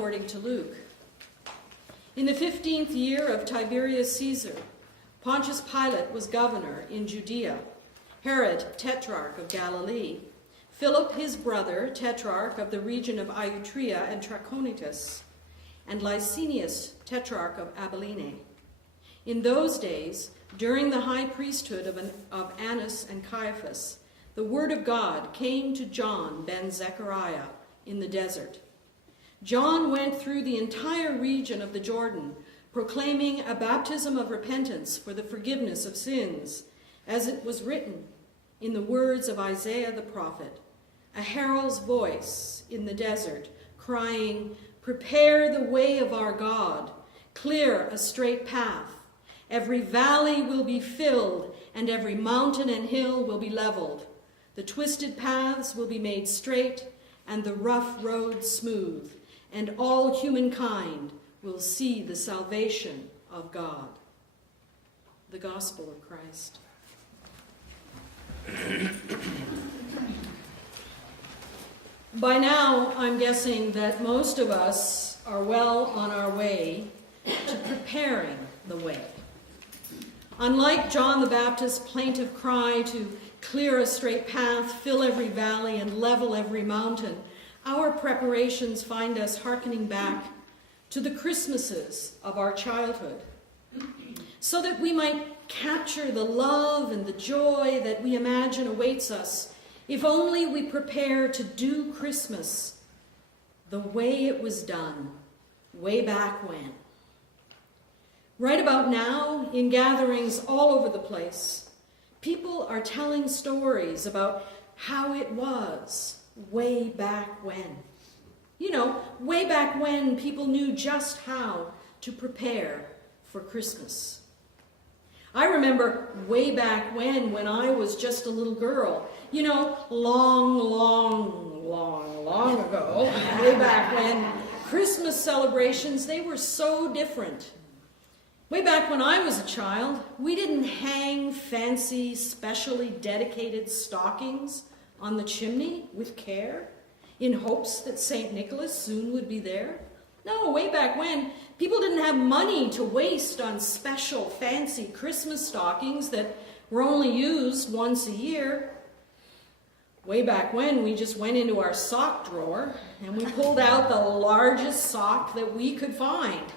according to Luke. In the 15th year of Tiberius Caesar, Pontius Pilate was governor in Judea, Herod, tetrarch of Galilee, Philip his brother, tetrarch of the region of Iutra and Trachonitis, and Licinius, tetrarch of Abilene. In those days, during the high priesthood of Annas and Caiaphas, the word of God came to John ben Zechariah in the desert. John went through the entire region of the Jordan, proclaiming a baptism of repentance for the forgiveness of sins, as it was written in the words of Isaiah the prophet, a herald's voice in the desert, crying, "Prepare the way of our God, clear a straight path. Every valley will be filled, and every mountain and hill will be leveled. The twisted paths will be made straight, and the rough road smooth, and all humankind will see the salvation of God." The Gospel of Christ. By now, I'm guessing that most of us are well on our way to preparing the way. Unlike John the Baptist's plaintive cry to clear a straight path, fill every valley, and level every mountain, our preparations find us hearkening back to the Christmases of our childhood, so that we might capture the love and the joy that we imagine awaits us if only we prepare to do Christmas the way it was done way back when. Right about now, in gatherings all over the place, people are telling stories about how it was way back when. You know, way back when people knew just how to prepare for Christmas. I remember way back when I was just a little girl, you know, long ago, way back when Christmas celebrations, they were so different. Way back when I was a child, we didn't hang fancy, specially dedicated stockings on the chimney with care in hopes that St. Nicholas soon would be there. No, way back when, people didn't have money to waste on special, fancy Christmas stockings that were only used once a year. Way back when, we just went into our sock drawer and we pulled out the largest sock that we could find.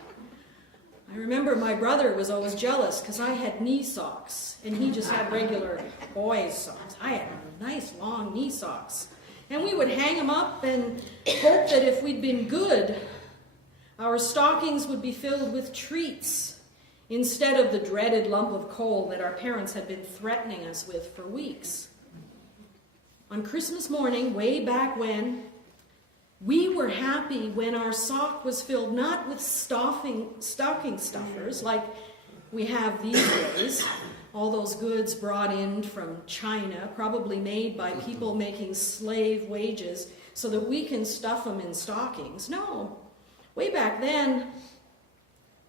I remember my brother was always jealous because I had knee socks and he just had regular boys' socks. I had nice long knee socks. And we would hang them up and hope that if we'd been good, our stockings would be filled with treats instead of the dreaded lump of coal that our parents had been threatening us with for weeks. On Christmas morning, way back when, we were happy when our sock was filled not with stocking stuffers like we have these days, all those goods brought in from China, probably made by people making slave wages so that we can stuff them in stockings. No, way back then,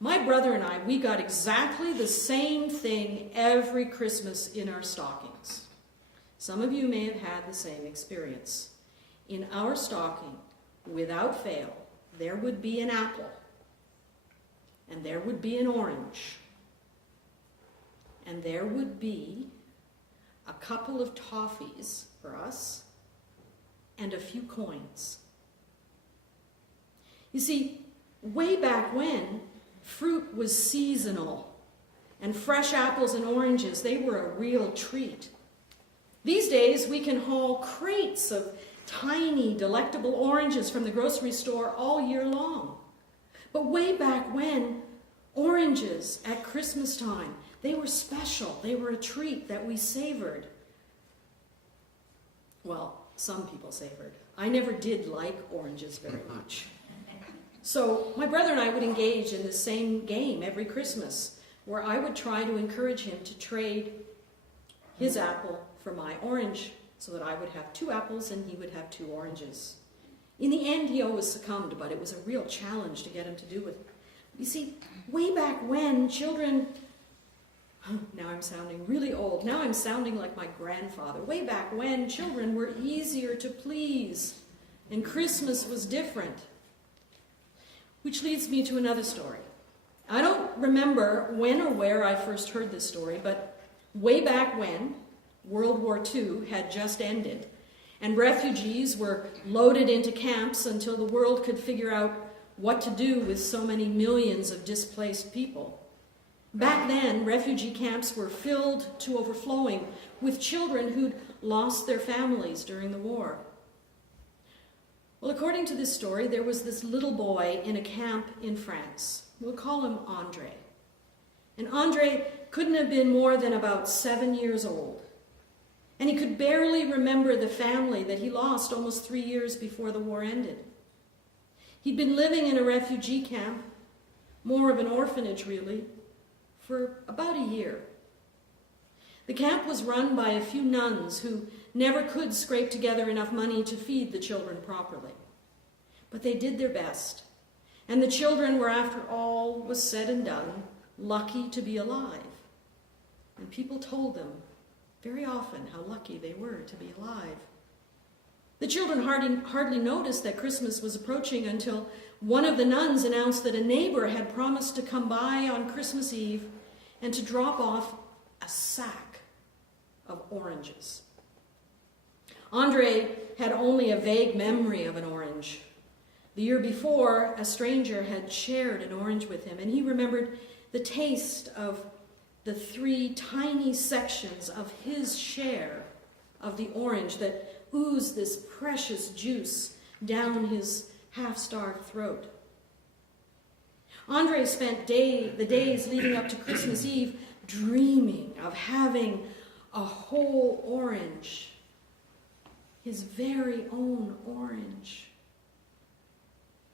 my brother and I, we got exactly the same thing every Christmas in our stockings. Some of you may have had the same experience. In our stocking, without fail, there would be an apple, and there would be an orange, and there would be a couple of toffees for us, and a few coins. You see, way back when, fruit was seasonal, and fresh apples and oranges, they were a real treat. These days, we can haul crates of tiny, delectable oranges from the grocery store all year long. But way back when, oranges at Christmas time, they were special. They were a treat that we savored. Well, some people savored. I never did like oranges very much. So my brother and I would engage in the same game every Christmas, where I would try to encourage him to trade his apple for my orange, so that I would have 2 apples and he would have 2 oranges. In the end, he always succumbed, but it was a real challenge to get him to do it. You see, way back when, children... Now I'm sounding really old. Now I'm sounding like my grandfather. Way back when, children were easier to please, and Christmas was different. Which leads me to another story. I don't remember when or where I first heard this story, but way back when, World War II had just ended, and refugees were loaded into camps until the world could figure out what to do with so many millions of displaced people. Back then, refugee camps were filled to overflowing with children who'd lost their families during the war. Well, according to this story, there was this little boy in a camp in France. We'll call him Andre. And Andre couldn't have been more than about 7 years old. And he could barely remember the family that he lost almost 3 years before the war ended. He'd been living in a refugee camp, more of an orphanage really, for about a year. The camp was run by a few nuns who never could scrape together enough money to feed the children properly. But they did their best, and the children were, after all was said and done, lucky to be alive. And people told them very often how lucky they were to be alive. The children hardly noticed that Christmas was approaching until one of the nuns announced that a neighbor had promised to come by on Christmas Eve and to drop off a sack of oranges. Andre had only a vague memory of an orange. The year before, a stranger had shared an orange with him, and he remembered the taste of the 3 tiny sections of his share of the orange that oozed this precious juice down his half-starved throat. Andre spent the days leading up to Christmas Eve dreaming of having a whole orange, his very own orange.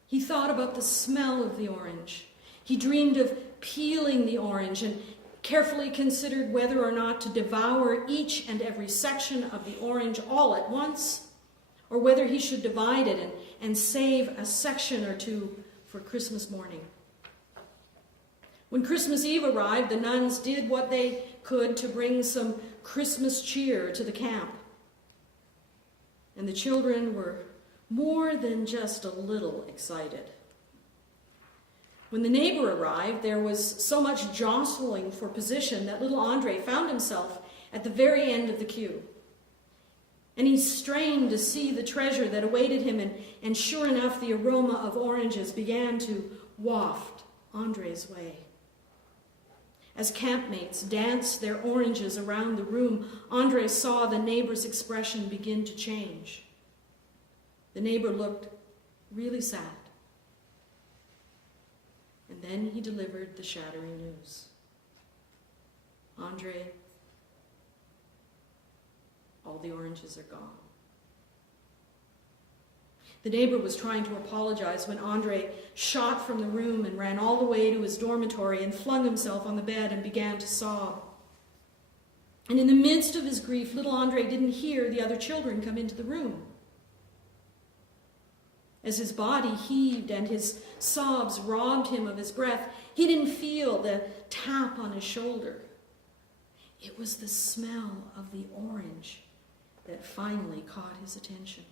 He thought about the smell of the orange. He dreamed of peeling the orange and carefully considered whether or not to devour each and every section of the orange all at once, or whether he should divide it and save a section or two for Christmas morning. When Christmas Eve arrived, the nuns did what they could to bring some Christmas cheer to the camp. And the children were more than just a little excited. When the neighbor arrived, there was so much jostling for position that little Andre found himself at the very end of the queue. And he strained to see the treasure that awaited him, and sure enough, the aroma of oranges began to waft Andre's way. As campmates danced their oranges around the room, Andre saw the neighbor's expression begin to change. The neighbor looked really sad. And then he delivered the shattering news. Andre, all the oranges are gone. The neighbor was trying to apologize when Andre shot from the room and ran all the way to his dormitory and flung himself on the bed and began to sob. And in the midst of his grief, little Andre didn't hear the other children come into the room. As his body heaved and his sobs robbed him of his breath, he didn't feel the tap on his shoulder. It was the smell of the orange that finally caught his attention.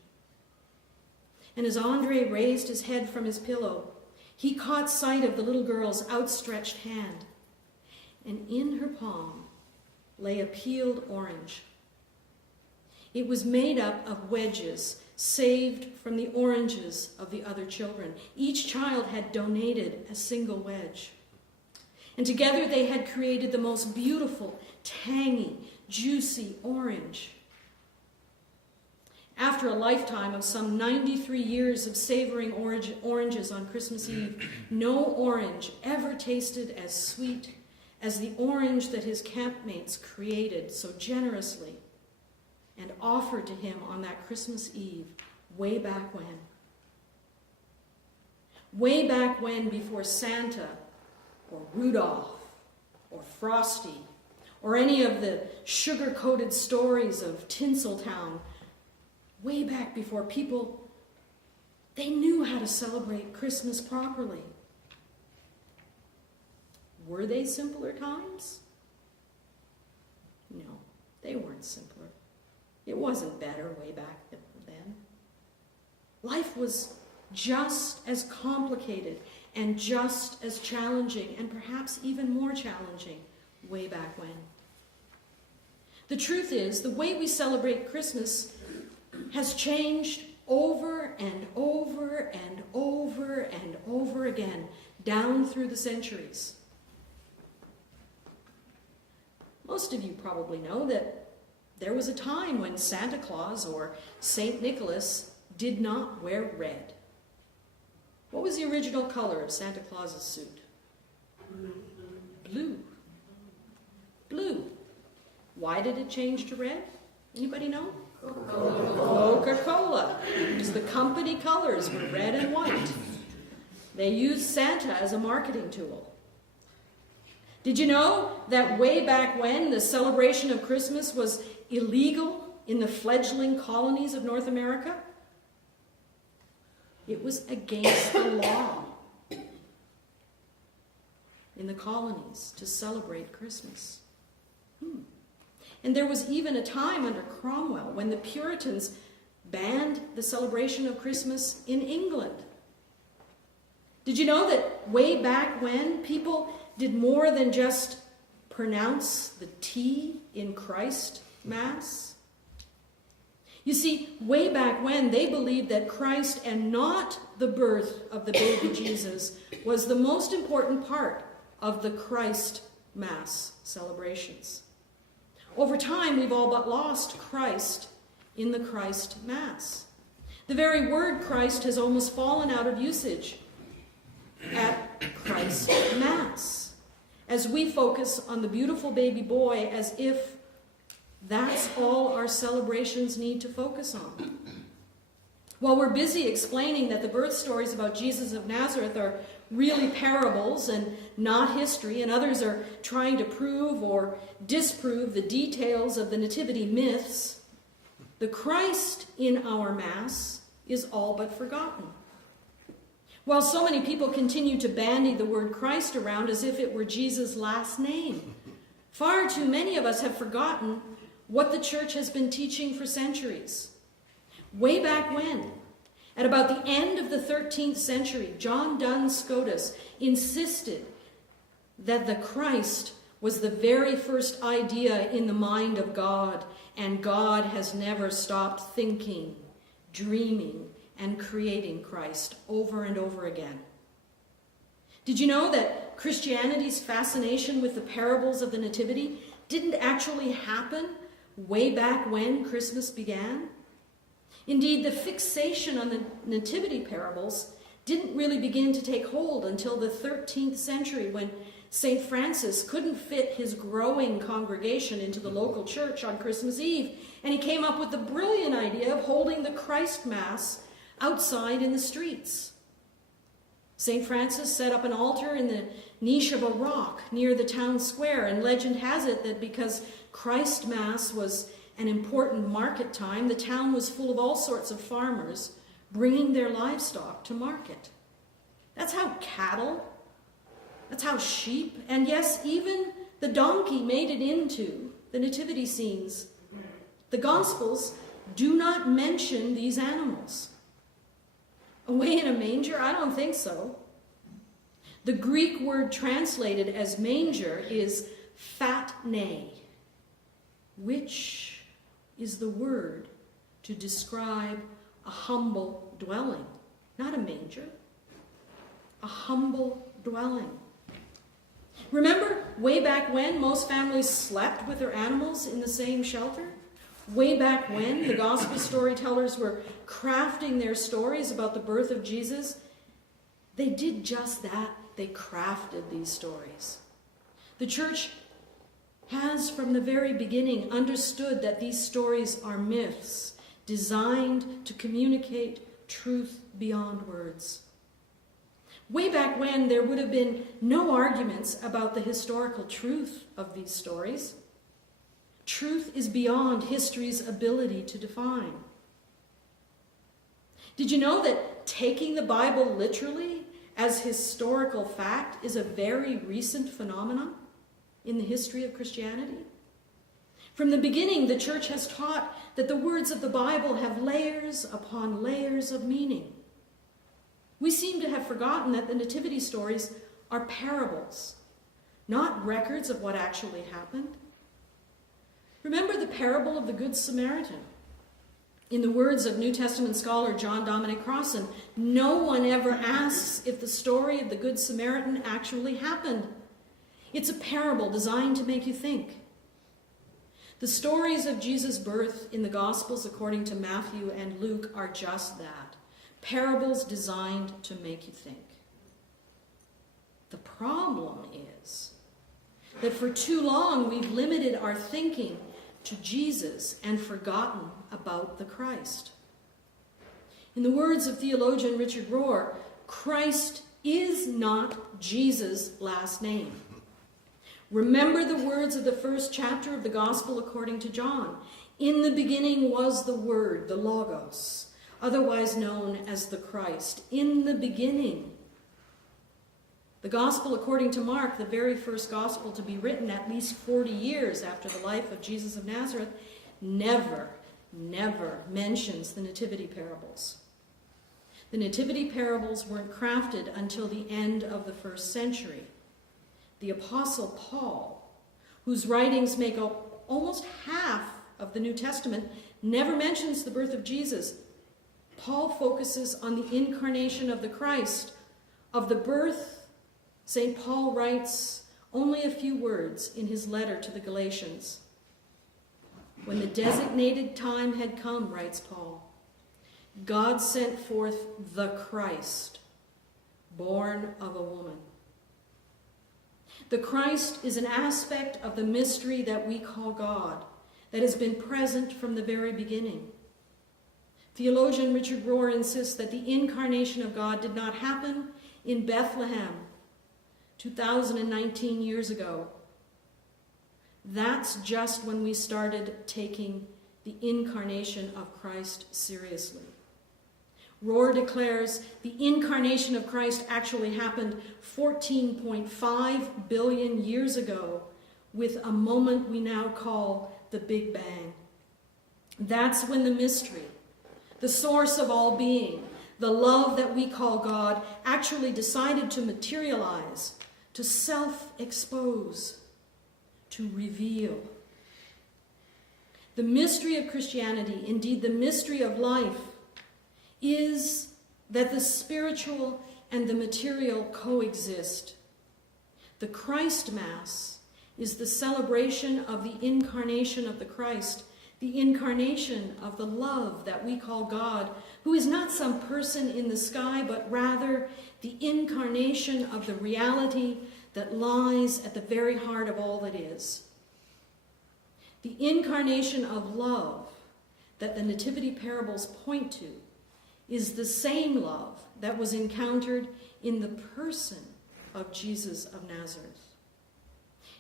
And as Andre raised his head from his pillow, he caught sight of the little girl's outstretched hand. And in her palm lay a peeled orange. It was made up of wedges saved from the oranges of the other children. Each child had donated a single wedge. And together they had created the most beautiful, tangy, juicy orange. After a lifetime of some 93 years of savoring oranges on Christmas Eve, no orange ever tasted as sweet as the orange that his campmates created so generously and offered to him on that Christmas Eve, way back when. Way back when, before Santa or Rudolph or Frosty or any of the sugar-coated stories of Tinseltown, way back before people, they knew how to celebrate Christmas properly. Were they simpler times? No, they weren't simpler. It wasn't better way back then. Life was just as complicated and just as challenging, and perhaps even more challenging, way back when. The truth is, the way we celebrate Christmas has changed over and over and over and over again, down through the centuries. Most of you probably know that there was a time when Santa Claus or St. Nicholas did not wear red. What was the original color of Santa Claus's suit? Blue. Blue. Why did it change to red? Anybody know? Coca-Cola. Because the company colors were red and white. They used Santa as a marketing tool. Did you know that way back when the celebration of Christmas was illegal in the fledgling colonies of North America? It was against the law in the colonies to celebrate Christmas. And there was even a time under Cromwell when the Puritans banned the celebration of Christmas in England. Did you know that way back when people did more than just pronounce the T in Christ Mass? You see, way back when, they believed that Christ and not the birth of the baby Jesus was the most important part of the Christ Mass celebrations. Over time, we've all but lost Christ in the Christ Mass. The very word Christ has almost fallen out of usage at Christ Mass, as we focus on the beautiful baby boy as if that's all our celebrations need to focus on. While we're busy explaining that the birth stories about Jesus of Nazareth are really parables and not history, and others are trying to prove or disprove the details of the nativity myths, the Christ in our Mass is all but forgotten. While so many people continue to bandy the word Christ around as if it were Jesus' last name, far too many of us have forgotten what the church has been teaching for centuries. Way back when, at about the end of the 13th century, John Duns Scotus insisted that the Christ was the very first idea in the mind of God, and God has never stopped thinking, dreaming, and creating Christ over and over again. Did you know that Christianity's fascination with the parables of the Nativity didn't actually happen way back when Christmas began? Indeed, the fixation on the nativity parables didn't really begin to take hold until the 13th century, when St. Francis couldn't fit his growing congregation into the local church on Christmas Eve, and he came up with the brilliant idea of holding the Christ Mass outside in the streets. St. Francis set up an altar in the niche of a rock near the town square, and legend has it that because Christ Mass was an important market time, the town was full of all sorts of farmers bringing their livestock to market. That's how cattle, that's how sheep, and yes, even the donkey made it into the nativity scenes. The Gospels do not mention these animals. Away in a manger? I don't think so. The Greek word translated as manger is phatne, which is the word to describe a humble dwelling. Not a manger, a humble dwelling. Remember way back when most families slept with their animals in the same shelter? Way back when the gospel storytellers were crafting their stories about the birth of Jesus? They did just that. They crafted these stories. The church has from the very beginning understood that these stories are myths designed to communicate truth beyond words. Way back when, there would have been no arguments about the historical truth of these stories. Truth is beyond history's ability to define. Did you know that taking the Bible literally as historical fact is a very recent phenomenon in the history of Christianity? From the beginning, the church has taught that the words of the Bible have layers upon layers of meaning. We seem to have forgotten that the nativity stories are parables, not records of what actually happened. Remember the parable of the Good Samaritan. In the words of New Testament scholar John Dominic Crossan, no one ever asks if the story of the Good Samaritan actually happened. It's a parable designed to make you think. The stories of Jesus' birth in the Gospels according to Matthew and Luke are just that. Parables designed to make you think. The problem is that for too long we've limited our thinking to Jesus and forgotten about the Christ. In the words of theologian Richard Rohr, Christ is not Jesus' last name. Remember the words of the first chapter of the Gospel according to John. In the beginning was the Word, the Logos, otherwise known as the Christ. In the beginning. The Gospel according to Mark, the very first Gospel to be written at least 40 years after the life of Jesus of Nazareth, never mentions the nativity parables. The nativity parables weren't crafted until the end of the first century. The Apostle Paul, whose writings make up almost half of the New Testament, never mentions the birth of Jesus. Paul focuses on the incarnation of the Christ. Of the birth, St. Paul writes only a few words in his letter to the Galatians. When the designated time had come, writes Paul, God sent forth the Christ, born of a woman. The Christ is an aspect of the mystery that we call God, that has been present from the very beginning. Theologian Richard Rohr insists that the incarnation of God did not happen in Bethlehem 2019 years ago. That's just when we started taking the incarnation of Christ seriously. Rohr declares the incarnation of Christ actually happened 14.5 billion years ago with a moment we now call the Big Bang. That's when the mystery, the source of all being, the love that we call God, actually decided to materialize, to self-expose, to reveal. The mystery of Christianity, indeed the mystery of life, is that the spiritual and the material coexist. The Christ Mass is the celebration of the incarnation of the Christ, the incarnation of the love that we call God, who is not some person in the sky, but rather the incarnation of the reality that lies at the very heart of all that is. The incarnation of love that the nativity parables point to is the same love that was encountered in the person of Jesus of Nazareth.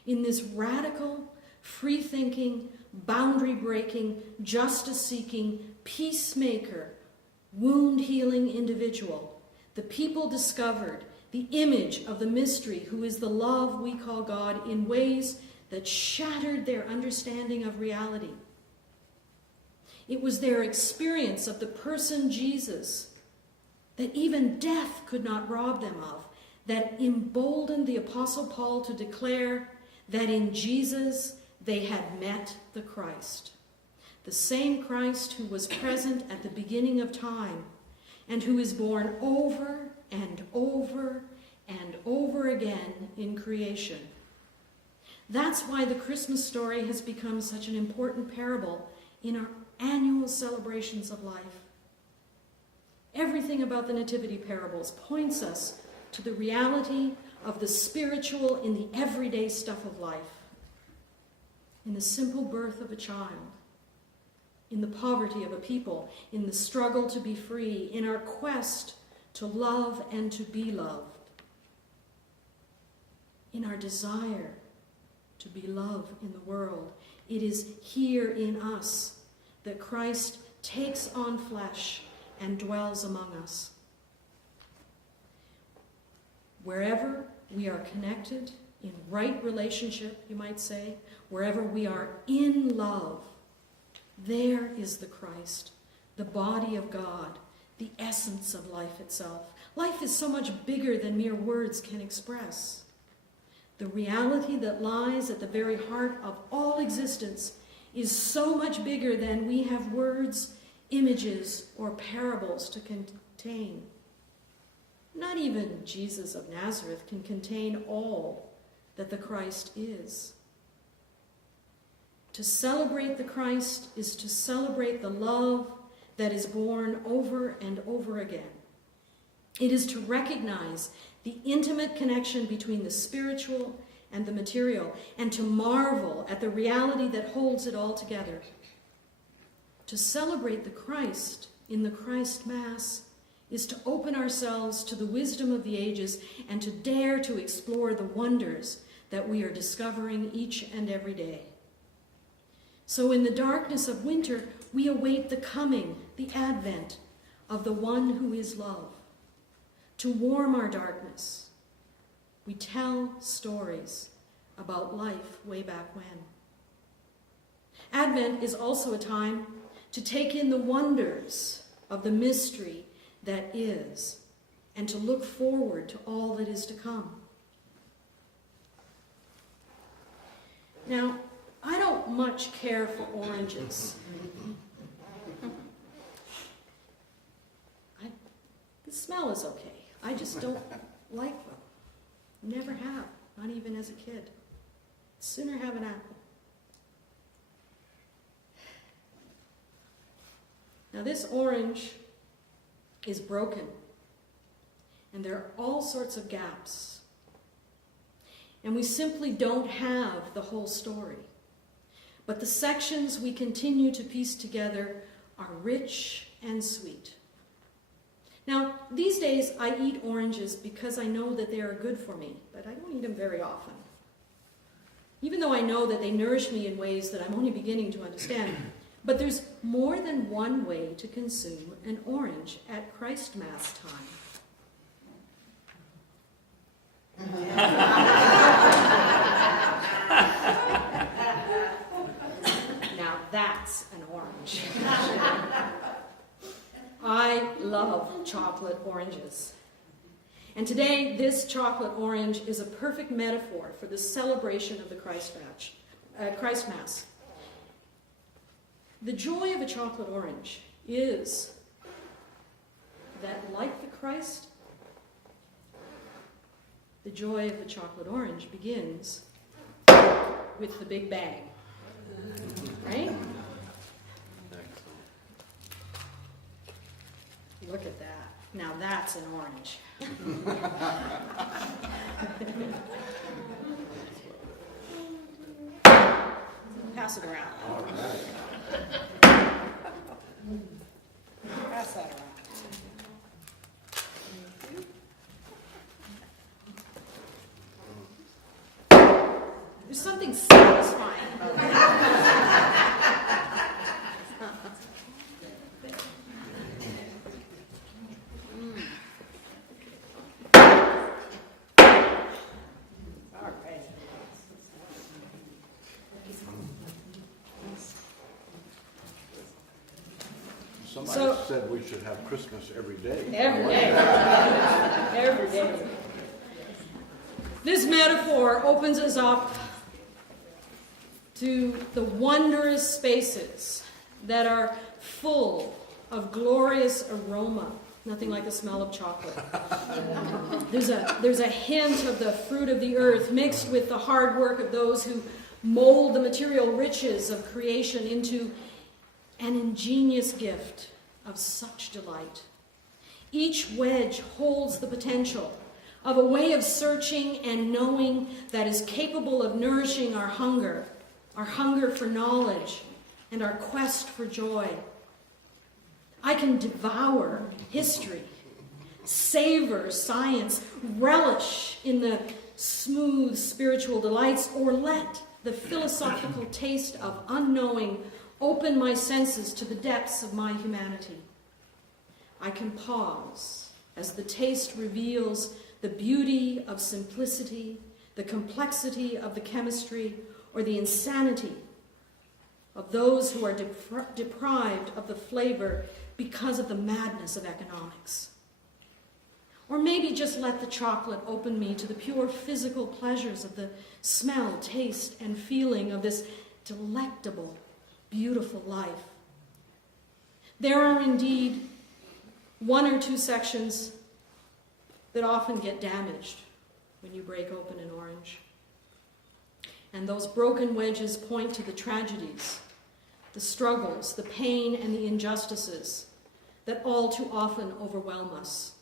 In this radical, free-thinking, boundary-breaking, justice-seeking, peacemaker, wound-healing individual, the people discovered the image of the mystery who is the love we call God in ways that shattered their understanding of reality. It was their experience of the person Jesus that even death could not rob them of, that emboldened the Apostle Paul to declare that in Jesus they had met the Christ. The same Christ who was present at the beginning of time and who is born over and over and over again in creation. That's why the Christmas story has become such an important parable in our annual celebrations of life. Everything about the nativity parables points us to the reality of the spiritual in the everyday stuff of life, in the simple birth of a child, in the poverty of a people, in the struggle to be free, in our quest to love and to be loved, in our desire to be love in the world. It is here in us that Christ takes on flesh and dwells among us. Wherever we are connected in right relationship, you might say, wherever we are in love, there is the Christ, the body of God, the essence of life itself. Life is so much bigger than mere words can express. The reality that lies at the very heart of all existence is so much bigger than we have words, images, or parables to contain. Not even Jesus of Nazareth can contain all that the Christ is. To celebrate the Christ is to celebrate the love that is born over and over again. It is to recognize the intimate connection between the spiritual and the material, and to marvel at the reality that holds it all together. To celebrate the Christ in the Christ Mass is to open ourselves to the wisdom of the ages and to dare to explore the wonders that we are discovering each and every day. So in the darkness of winter, we await the coming, the advent of the one who is love. To warm our darkness, we tell stories about life way back when. Advent is also a time to take in the wonders of the mystery that is, and to look forward to all that is to come. Now, I don't much care for oranges. The smell is okay. I just don't like them. Never have, not even as a kid. Sooner have an apple. Now this orange is broken, and there are all sorts of gaps. And we simply don't have the whole story. But the sections we continue to piece together are rich and sweet. Now, these days I eat oranges because I know that they are good for me, but I don't eat them very often. Even though I know that they nourish me in ways that I'm only beginning to understand. But there's more than one way to consume an orange at Christ Mass time. Now that's an orange. I love chocolate oranges. And today, this chocolate orange is a perfect metaphor for the celebration of the Christ Mass. The joy of a chocolate orange is that, like the Christ, the joy of the chocolate orange begins with the Big Bang. Right? Look at that. Now that's an orange. Pass it around. Pass that around. There's something satisfying about that. Somebody said we should have Christmas every day. Every day. Every day. This metaphor opens us up to the wondrous spaces that are full of glorious aroma. Nothing like the smell of chocolate. There's a hint of the fruit of the earth mixed with the hard work of those who mold the material riches of creation into an ingenious gift of such delight. Each wedge holds the potential of a way of searching and knowing that is capable of nourishing our hunger for knowledge, and our quest for joy. I can devour history, savor science, relish in the smooth spiritual delights, or let the philosophical taste of unknowing open my senses to the depths of my humanity. I can pause as the taste reveals the beauty of simplicity, the complexity of the chemistry, or the insanity of those who are deprived of the flavor because of the madness of economics. Or maybe just let the chocolate open me to the pure physical pleasures of the smell, taste, and feeling of this delectable, beautiful life. There are indeed one or two sections that often get damaged when you break open an orange. And those broken wedges point to the tragedies, the struggles, the pain, and the injustices that all too often overwhelm us.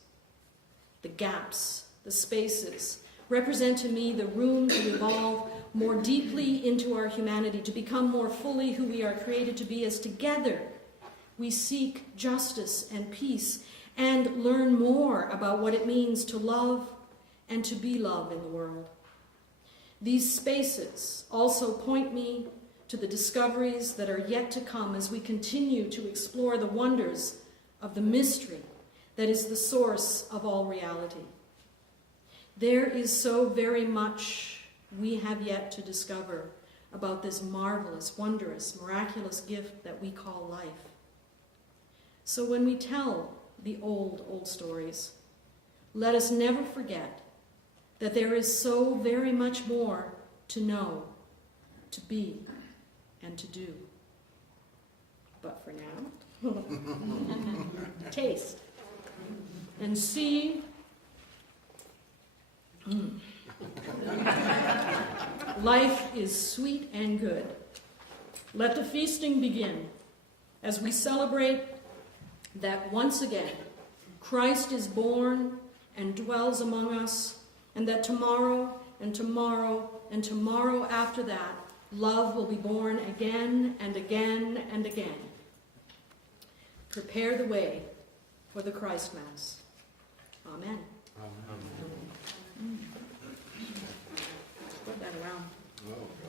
The gaps, the spaces, represent to me the room to evolve more deeply into our humanity, to become more fully who we are created to be, as together we seek justice and peace and learn more about what it means to love and to be love in the world. These spaces also point me to the discoveries that are yet to come as we continue to explore the wonders of the mystery that is the source of all reality. There is so very much we have yet to discover about this marvelous, wondrous, miraculous gift that we call life. So when we tell the old stories, let us never forget that there is so very much more to know, to be, and to do. But for now, taste and see. Life is sweet and good. Let the feasting begin as we celebrate that once again Christ is born and dwells among us, and that tomorrow and tomorrow and tomorrow after that, love will be born again and again and again. Prepare the way for the Christ Mass. Amen. Amen. Put that around. Oh.